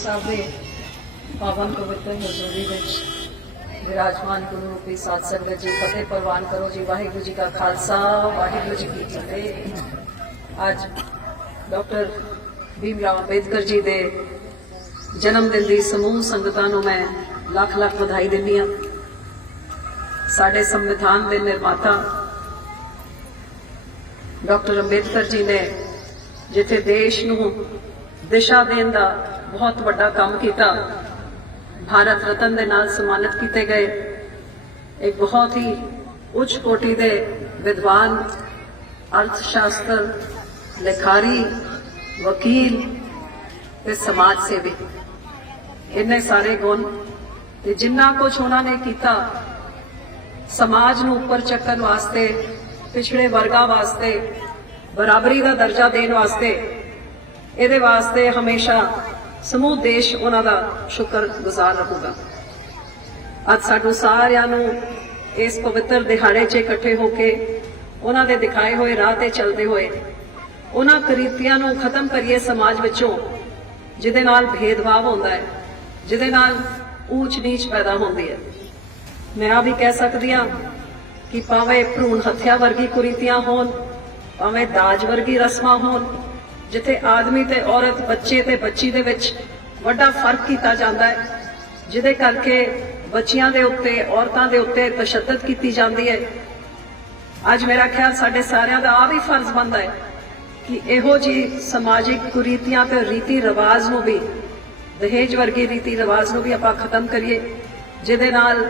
ਸਾਹਿਬ ਦੇ ਪਾਵਨ ਪਵਿੱਤਰ ਹਜ਼ੂਰੀ ਵਿੱਚ ਵਿਰਾਜਮਾਨ ਗੁਰੂ ਰੂਪੀ ਸਾਧ ਸੰਗਤ ਜੀ ਫਤਿਹ ਪ੍ਰਵਾਨ ਕਰੋ ਜੀ ਵਾਹਿਗੁਰੂ ਜੀ ਕਾ ਖਾਲਸਾ ਵਾਹਿਗੁਰੂ ਜੀ ਕੀ ਫਤਿਹ ਅੱਜ ਡਾਕਟਰ ਭੀਮ ਰਾਓ ਅੰਬੇਦਕਰ ਜੀ ਦੇ ਜਨਮ ਦਿਨ ਦੀ ਸਮੂਹ ਸੰਗਤਾਂ ਨੂੰ ਮੈਂ ਲੱਖ ਲੱਖ ਵਧਾਈ ਦਿੰਦੀ ਹਾਂ ਸਾਡੇ ਸੰਵਿਧਾਨ ਦੇ ਨਿਰਮਾਤਾ ਡਾਕਟਰ ਅੰਬੇਦਕਰ ਜੀ ਨੇ ਜਿੱਥੇ ਦੇਸ਼ ਨੂੰ ਦਿਸ਼ਾ ਦੇਣ ਦਾ ਬਹੁਤ ਵੱਡਾ ਕੰਮ ਕੀਤਾ। ਭਾਰਤ ਰਤਨ ਦੇ ਨਾਲ ਸਨਮਾਨਿਤ ਕੀਤੇ ਗਏ। ਇੱਕ ਬਹੁਤ ਹੀ ਉੱਚ ਕੋਟੀ ਦੇ ਵਿਦਵਾਨ ਅਰਥ ਸ਼ਾਸਤਰ ਲਿਖਾਰੀ, ਵਕੀਲ ਤੇ ਸਮਾਜ ਸੇਵੀ। ਇੰਨੇ ਸਾਰੇ ਗੁਣ ਤੇ ਜਿੰਨਾ ਕੁਝ ਉਹਨਾਂ ਨੇ ਕੀਤਾ, ਸਮਾਜ ਨੂੰ ਉੱਪਰ ਚੱਕਣ ਵਾਸਤੇ, ਪਿਛੜੇ ਵਰਗਾਂ ਵਾਸਤੇ, ਬਰਾਬਰੀ ਦਾ ਦਰਜਾ ਦੇਣ ਵਾਸਤੇ ਇਹਦੇ ਵਾਸਤੇ ਹਮੇਸ਼ਾ ਸਮੂਹ ਦੇਸ਼ ਉਹਨਾਂ ਦਾ ਸ਼ੁਕਰਗੁਜ਼ਾਰ ਰਹੂਗਾ। ਅੱਜ ਸਾਨੂੰ ਸਾਰਿਆਂ ਨੂੰ ਇਸ ਪਵਿੱਤਰ ਦਿਹਾੜੇ 'ਚ ਇਕੱਠੇ ਹੋ ਕੇ ਉਹਨਾਂ ਦੇ ਦਿਖਾਏ ਹੋਏ ਰਾਹ ਤੇ ਚੱਲਦੇ ਹੋਏ ਉਹਨਾਂ ਕਰੀਤੀਆਂ ਨੂੰ ਖਤਮ ਕਰੀਏ ਸਮਾਜ ਵਿੱਚੋਂ, ਜਿਹਦੇ ਨਾਲ ਭੇਦਭਾਵ ਹੁੰਦਾ ਹੈ, ਜਿਹਦੇ ਨਾਲ ਊਚ ਨੀਚ ਪੈਦਾ ਹੁੰਦੀ ਹੈ। ਮੈਂ ਆ ਵੀ ਕਹਿ ਸਕਦੀ ਹਾਂ ਕਿ ਭਾਵੇਂ ਭਰੂਣ ਹੱਤਿਆ ਵਰਗੀ ਕੁਰੀਤੀਆਂ ਹੋਣ, ਭਾਵੇਂ ਦਾਜ ਵਰਗੀ ਰਸਮਾਂ ਹੋਣ ਜਿੱਥੇ ਆਦਮੀ ਤੇ ਔਰਤ, ਬੱਚੇ ਤੇ ਬੱਚੀ ਦੇ ਵਿੱਚ ਵੱਡਾ ਫ਼ਰਕ ਕੀਤਾ ਜਾਂਦਾ ਹੈ, ਜਿਹਦੇ ਕਰਕੇ ਬੱਚਿਆਂ ਦੇ ਉੱਤੇ, ਔਰਤਾਂ ਦੇ ਉੱਤੇ ਤਸ਼ੱਦਦ ਕੀਤੀ ਜਾਂਦੀ ਹੈ। ਅੱਜ ਮੇਰਾ ਖਿਆਲ ਸਾਡੇ ਸਾਰਿਆਂ ਦਾ ਆ ਵੀ ਫਰਜ਼ ਬਣਦਾ ਹੈ ਕਿ ਇਹੋ ਜੀ ਸਮਾਜਿਕ ਕੁਰੀਤੀਆਂ ਤੇ ਰੀਤੀ ਰਿਵਾਜ ਨੂੰ ਵੀ, ਦਹੇਜ ਵਰਗੀ ਰੀਤੀ ਰਿਵਾਜ ਨੂੰ ਵੀ ਆਪਾਂ ਖਤਮ ਕਰੀਏ, ਜਿਹਦੇ ਨਾਲ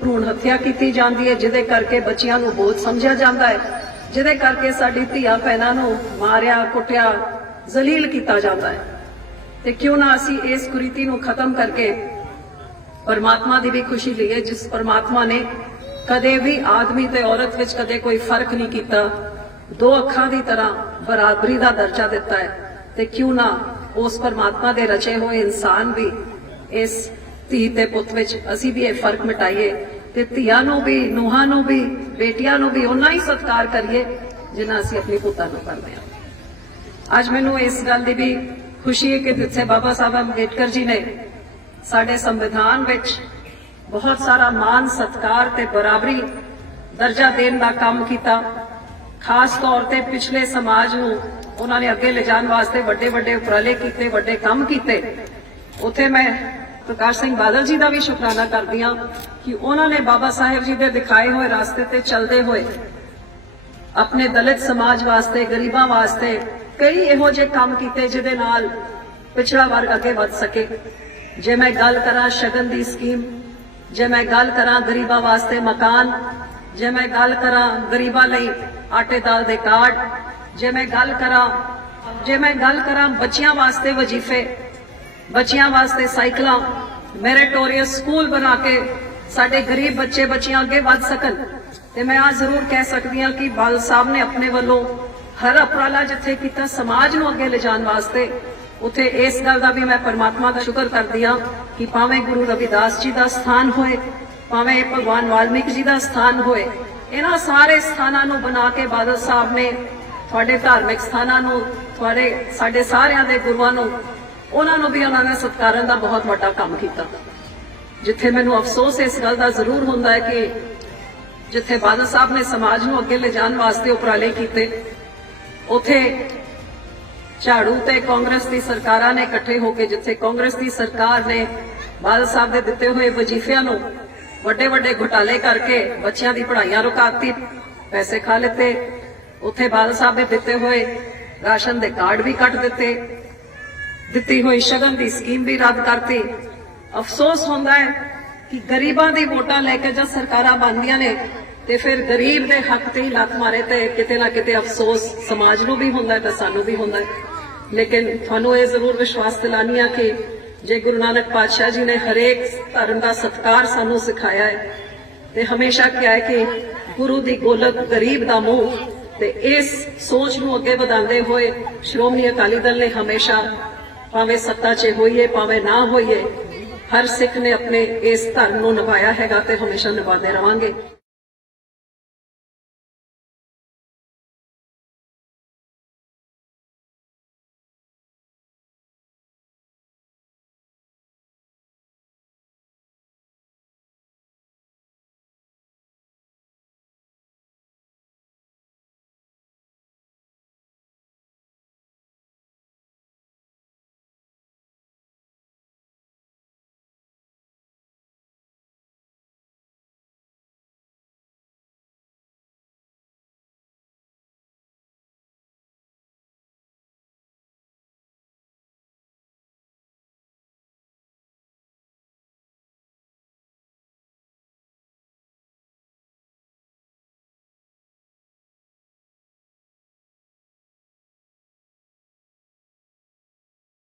ਭਰੂਣ ਹੱਤਿਆ ਕੀਤੀ ਜਾਂਦੀ ਹੈ, ਜਿਹਦੇ ਕਰਕੇ ਬੱਚਿਆਂ ਨੂੰ ਬੋਝ ਸਮਝਿਆ ਜਾਂਦਾ ਹੈ। ਜਿਹਦੇ ਕਰਕੇ ਸਾਡੀ ਧੀਆਂ ਭੈਣਾਂ ਨੂੰ ਮਾਰਿਆ, ਕੁੱਟਿਆ, ਜ਼ਲੀਲ ਕੀਤਾ ਜਾਂਦਾ ਹੈ। ਤੇ ਕਿਉਂ ਨਾ ਅਸੀਂ ਇਸ ਕੁਰੀਤੀ ਨੂੰ ਖਤਮ ਕਰਕੇ ਪਰਮਾਤਮਾ ਦੀ ਵੀ ਖੁਸ਼ੀ ਲਈਏ, ਜਿਸ ਪਰਮਾਤਮਾ ਨੇ ਕਦੇ ਵੀ ਆਦਮੀ ਤੇ ਔਰਤ ਵਿੱਚ ਕਦੇ ਕੋਈ ਫ਼ਰਕ ਨਹੀਂ ਕੀਤਾ। ਦੋ ਅੱਖਾਂ ਦੀ ਤਰ੍ਹਾਂ ਬਰਾਬਰੀ ਦਾ ਦਰਜਾ ਦਿੱਤਾ ਹੈ। ਤੇ ਕਿਉਂ ਨਾ ਉਸ ਪਰਮਾਤਮਾ ਦੇ ਰਚੇ ਹੋਏ ਇਨਸਾਨ ਵੀ ਇਸ ਧੀ ਤੇ ਪੁੱਤ ਵਿੱਚ ਅਸੀਂ ਵੀ ਇਹ ਫ਼ਰਕ ਮਿਟਾਈਏ। ਤੇ ਧੀਆਂ ਨੂੰ ਵੀ, ਨੂਹਾਂ ਨੂੰ ਵੀ ਬੇਟੀਆਂ ਨੂੰ ਵੀ ਉਹਨਾਂ ਹੀ ਸਤਿਕਾਰ ਕਰੀਏ ਜਿੰਨਾ ਅਸੀਂ ਆਪਣੀ ਪੁੱਤਾਂ ਨੂੰ ਕਰਦੇ ਹਾਂ। ਅੱਜ ਮੈਨੂੰ ਇਸ ਗੱਲ ਦੀ ਵੀ ਖੁਸ਼ੀ ਹੈ ਕਿ ਜਿੱਥੇ ਬਾਬਾ ਸਾਹਿਬ ਅੰਬੇਡਕਰ ਜੀ ਨੇ ਸਾਡੇ ਸੰਵਿਧਾਨ ਵਿੱਚ ਬਹੁਤ ਸਾਰਾ ਮਾਨ ਸਤਕਾਰ ਤੇ ਬਰਾਬਰੀ ਦਰਜਾ ਦੇਣ ਦਾ ਕੰਮ ਕੀਤਾ। ਖਾਸ ਤੌਰ ਤੇ ਪਿਛਲੇ ਸਮਾਜ ਨੂੰ ਉਹਨਾਂ ਨੇ ਅੱਗੇ ਲਿਜਾਣ ਵਾਸਤੇ ਵੱਡੇ ਵੱਡੇ ਉਪਰਾਲੇ ਕੀਤੇ, ਵੱਡੇ ਕੰਮ ਕੀਤੇ। ਉਥੇ ਮੈਂ ਪ੍ਰਕਾਸ਼ ਸਿੰਘ ਬਾਦਲ ਜੀ ਦਾ ਵੀ ਸ਼ੁਕਰਾਨਾ ਕਰਦੀ ਹਾਂ ਕਿ ਉਹਨਾਂ ਨੇ ਬਾਬਾ ਸਾਹਿਬ ਜੀ ਦੇ ਦਿਖਾਏ ਹੋਏ ਰਸਤੇ ਤੇ ਚੱਲਦੇ ਹੋਏ ਆਪਣੇ ਦਲਿਤ ਸਮਾਜ ਵਾਸਤੇ, ਗਰੀਬਾਂ ਵਾਸਤੇ ਕਈ ਇਹੋ ਜਿਹੇ ਕੰਮ ਕੀਤੇ ਜਿਹਦੇ ਨਾਲ ਪਿਛੜਾ ਵਰਗ ਅੱਗੇ ਵੱਧ ਸਕੇ। ਜੇ ਮੈਂ ਗੱਲ ਕਰਾਂ ਸ਼ਗਨ ਦੀ ਸਕੀਮ, ਜੇ ਮੈਂ ਗੱਲ ਕਰਾਂ ਗਰੀਬਾਂ ਵਾਸਤੇ ਮਕਾਨ, ਜੇ ਮੈਂ ਗੱਲ ਕਰਾਂ ਗਰੀਬਾਂ ਲਈ ਆਟੇ ਦਾਲ ਦੇ ਕਾਰਡ, ਜੇ ਮੈਂ ਗੱਲ ਕਰਾਂ, ਜੇ ਮੈਂ ਗੱਲ ਕਰਾਂ ਬੱਚਿਆਂ ਵਾਸਤੇ ਵਜ਼ੀਫੇ ਬੱਚਿਆਂ ਵਾਸਤੇ ਸਾਈਕਲਾਂ ਮੈਰਿਟੋਰੀਅਸ ਸਕੂਲ ਬਣਾ ਕੇ ਸਾਡੇ ਗਰੀਬ ਬੱਚੇ, ਬੱਚੀਆਂ ਅੱਗੇ ਵੱਧ ਸਕਣ। ਤੇ ਮੈਂ ਆ ਜ਼ਰੂਰ ਕਹਿ ਸਕਦੀ ਹਾਂ ਕਿ ਬਾਲ ਸਾਹਿਬ ਨੇ ਆਪਣੇ ਵੱਲੋਂ ਹਰ ਉਪਰਾਲਾ ਜਿੱਥੇ ਕੀਤਾ, ਸਮਾਜ ਨੂੰ ਅੱਗੇ ਲਿਜਾਣ ਵਾਸਤੇ, ਉਥੇ ਇਸ ਗੱਲ ਦਾ ਵੀ ਮੈਂ ਪਰਮਾਤਮਾ ਦਾ ਸ਼ੁਕਰ ਕਰਦੀ ਹਾਂ ਕਿ ਭਾਵੇਂ ਗੁਰੂ ਰਵਿਦਾਸ ਜੀ ਦਾ ਸਥਾਨ ਹੋਏ, ਭਾਵੇਂ ਭਗਵਾਨ ਵਾਲਮੀਕ ਜੀ ਦਾ ਸਥਾਨ ਹੋਏ, ਇਹਨਾਂ ਸਾਰੇ ਸਥਾਨਾਂ ਨੂੰ ਬਣਾ ਕੇ ਬਾਦਲ ਸਾਹਿਬ ਨੇ, ਤੁਹਾਡੇ ਧਾਰਮਿਕ ਸਥਾਨਾਂ ਨੂੰ, ਤੁਹਾਡੇ, ਸਾਡੇ ਸਾਰਿਆਂ ਦੇ ਗੁਰੂਆਂ ਨੂੰ ਉਹਨਾਂ ਨੂੰ ਵੀ ਉਹਨਾਂ ਨੇ ਸਤਿਕਾਰਨ ਦਾ ਬਹੁਤ ਵੱਡਾ ਕੰਮ ਕੀਤਾ। ਜਿੱਥੇ ਮੈਨੂੰ ਅਫਸੋਸ ਇਸ ਗੱਲ ਦਾ ਜ਼ਰੂਰ ਹੁੰਦਾ ਹੈ ਕਿ ਜਿੱਥੇ ਬਾਦਲ ਸਾਹਿਬ ਨੇ ਸਮਾਜ ਨੂੰ ਅੱਗੇ ਲਿਜਾਣ ਵਾਸਤੇ ਉਪਰਾਲੇ ਕੀਤੇ, ਉਥੇ ਝਾੜੂ ਤੇ ਕਾਂਗਰਸ ਦੀ ਸਰਕਾਰਾਂ ਨੇ ਇਕੱਠੇ ਹੋ ਕੇ, ਜਿੱਥੇ ਕਾਂਗਰਸ ਦੀ ਸਰਕਾਰ ਨੇ ਬਾਦਲ ਸਾਹਿਬ ਦੇ ਦਿੱਤੇ ਹੋਏ ਵਜ਼ੀਫਿਆਂ ਨੂੰ ਵੱਡੇ ਵੱਡੇ ਘੁਟਾਲੇ ਕਰਕੇ ਬੱਚਿਆਂ ਦੀ ਪੜ੍ਹਾਈਆਂ ਰੁਕਾਤੀ, ਪੈਸੇ ਖਾ ਲਿੱਤੇ, ਉਥੇ ਬਾਦਲ ਸਾਹਿਬ ਦੇ ਦਿੱਤੇ ਹੋਏ ਰਾਸ਼ਨ ਦੇ ਕਾਰਡ ਵੀ ਕੱਟ ਦਿੱਤੇ। ਦਿੱਤੀ ਹੋਈ ਸ਼ਗਨ ਦੀ ਸਕੀਮ ਵੀ ਰੱਦ ਕਰਤੀ। ਅਫਸੋਸ ਹੁੰਦਾ ਹੈ ਕਿ ਗਰੀਬਾਂ ਦੀ ਵੋਟਾਂ ਲੈ ਕੇ ਜਦ ਸਰਕਾਰਾਂ ਬਣਦੀਆਂ ਨੇ, ਤੇ ਫਿਰ ਗਰੀਬ ਦੇ ਹੱਕ ਤੇ ਹੀ ਲੱਤ ਮਾਰੇ ਤੇ ਕਿਤੇ ਨਾ ਕਿਤੇ ਅਫਸੋਸ ਸਮਾਜ ਨੂੰ ਵੀ ਹੁੰਦਾ ਤੇ ਸਾਨੂੰ ਵੀ ਹੁੰਦਾ ਲੇਕਿਨ ਤੁਹਾਨੂੰ ਇਹ ਜ਼ਰੂਰ ਵਿਸ਼ਵਾਸ ਦਿਲਾਨੀ ਆ ਕਿ ਜੇ ਗੁਰੂ ਨਾਨਕ ਪਾਤਸ਼ਾਹ ਜੀ ਨੇ ਹਰੇਕ ਧਰਮ ਦਾ ਸਤਕਾਰ ਸਾਨੂੰ ਸਿਖਾਇਆ ਹੈ, ਤੇ ਹਮੇਸ਼ਾ ਕਿਹਾ ਹੈ ਕਿ ਗੁਰੂ ਦੀ ਗੋਲਕ ਗਰੀਬ ਦਾ ਮੂੰਹ, ਤੇ ਇਸ ਸੋਚ ਨੂੰ ਅੱਗੇ ਵਧਾਉਂਦੇ ਹੋਏ ਸ਼੍ਰੋਮਣੀ ਅਕਾਲੀ ਦਲ ਨੇ ਹਮੇਸ਼ਾ ਭਾਵੇਂ ਸੱਤਾ 'ਚ ਹੋਈਏ, ਭਾਵੇਂ ਨਾ ਹੋਈਏ, ਹਰ ਸਿੱਖ ਨੇ ਆਪਣੇ ਇਸ ਧਰਮ ਨੂੰ ਨਿਭਾਇਆ ਹੈਗਾ ਤੇ ਹਮੇਸ਼ਾ ਨਿਭਾਉਂਦੇ ਰਵਾਂਗੇ।